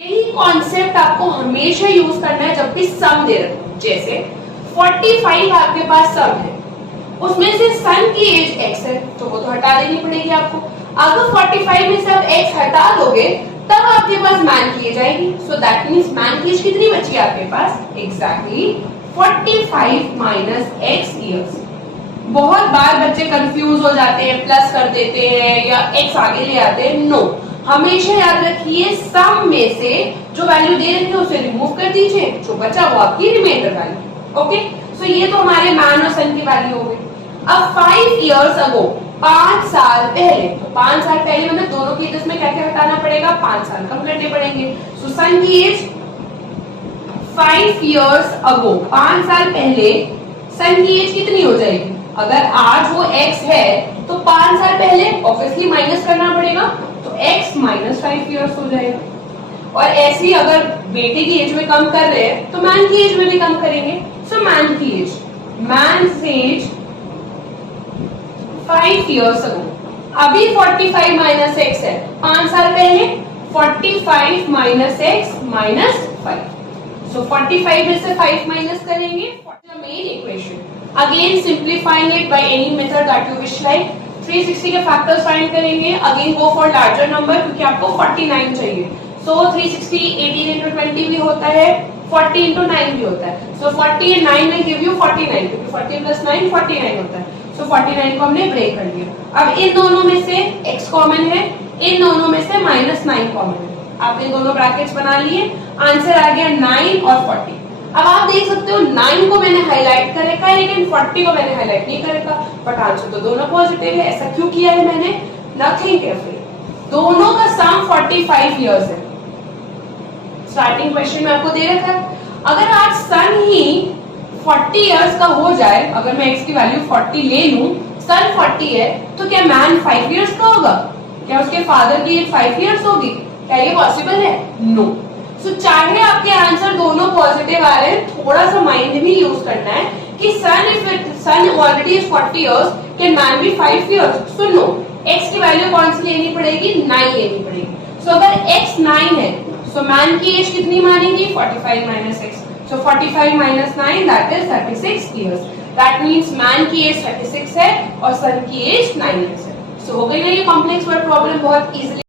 यही कॉन्सेप्ट आपको हमेशा यूज करना है जब भी सम दे रहे हो। जैसे 45 आपके पास सम है, उसमें से सन की एज x है तो वो तो हटा देनी पड़ेगी आपको। अगर 45 में से आप x हटा दोगे तब आपके पास मैन की एज आएगी। सो दैट मींस मैन की एज कितनी बची आपके पास? Exactly 45 minus x years. बहुत बार बच्चे कंफ्यूज हो जाते हैं, प्लस कर देते हैं या x आगे ले आते हैं। नो, हमेशा याद रखिए सम में से जो वैल्यू दे रखी है उसे रिमूव कर दीजिए, जो बचा वो आपकी रिमाइंडर वैल्यू। ओके, सो ये तो हमारे मैन और सन की वैल्यू हो गई। अब 5 इयर्स अगो, 5 साल पहले, तो 5 साल पहले मतलब दोनों की एज में क्या क्या हटाना पड़ेगा? 5 साल कम करने पड़ेंगे। सो सन की एज 5 इयर्स अगो, 5 साल पहले सन की एज कितनी हो जाएगी? अगर आज वो x है तो 5 साल पहले ऑब्वियसली माइनस करना पड़ेगा, तो x माइनस 5 इयर्स हो जाएगा। और ऐसे ही अगर बेटे की एज में कम कर रहे हैं तो मैन की एज में भी कम करेंगे। सो मैन की age, man age 5 years ago, अभी 45 माइनस x है, 5 साल पहले 45 माइनस x माइनस 5। सो 45 में से 5 माइनस करेंगे, the main equation. Again simplifying it by any method that you wish like. 360 के फैक्टर्स फाइंड करेंगे। Again go for larger number क्योंकि आपको 49 चाहिए। So 360 18 into 20 भी होता है, 40 into 9 भी होता है। So 40 and 9 will give you 49 क्योंकि 40 plus 9 49 होता है। So 49 को हमने ब्रेक कर लिया। अब इन दोनों में से x कॉमन है, इन दोनों में से -9 कॉमन है। आपने दोनों ब्रैकेट्स बना लिए, आंसर आ गया 9 और 40। अब आप देख सकते हो 9 को मैंने हाईलाइट कर रखा है लेकिन 40 को मैंने हाईलाइट नहीं कर रखा, बट आंसर तो दोनों पॉजिटिव है। ऐसा क्यों किया है मैंने? नथिंग केयरफुली, दोनों का सम 45 इयर्स है। स्टार्टिंग क्वेश्चन में आपको दे रखा है अगर आज सन ही 40 इयर्स का हो जाए, अगर मैं x की वैल्यू 40 ले लूं, सन 40 है तो क्या मैन 5 इयर्स का होगा? क्या उसके फादर की एज 5 इयर्स होगी? क्या ये पॉसिबल है? नो। तो चाहे आपके आंसर दोनों पॉजिटिव आ रहे हैं, थोड़ा सा माइंड भी यूज करना है कि son already is 40 years, can man be 5 years? So no, x की वैल्यू कौन सी लेनी पड़ेगी? 9 लेनी पड़ेगी। सो अगर x 9 है, सो मैन की एज कितनी मानेगी? 45 minus x। So 45 minus 9 that is 36 years. That means man की एज 36 है और सन की एज 9 इयर्स है। सो हो गई ना ये कॉम्प्लेक्स वर्ड प्रॉब्लम बहुत इजीली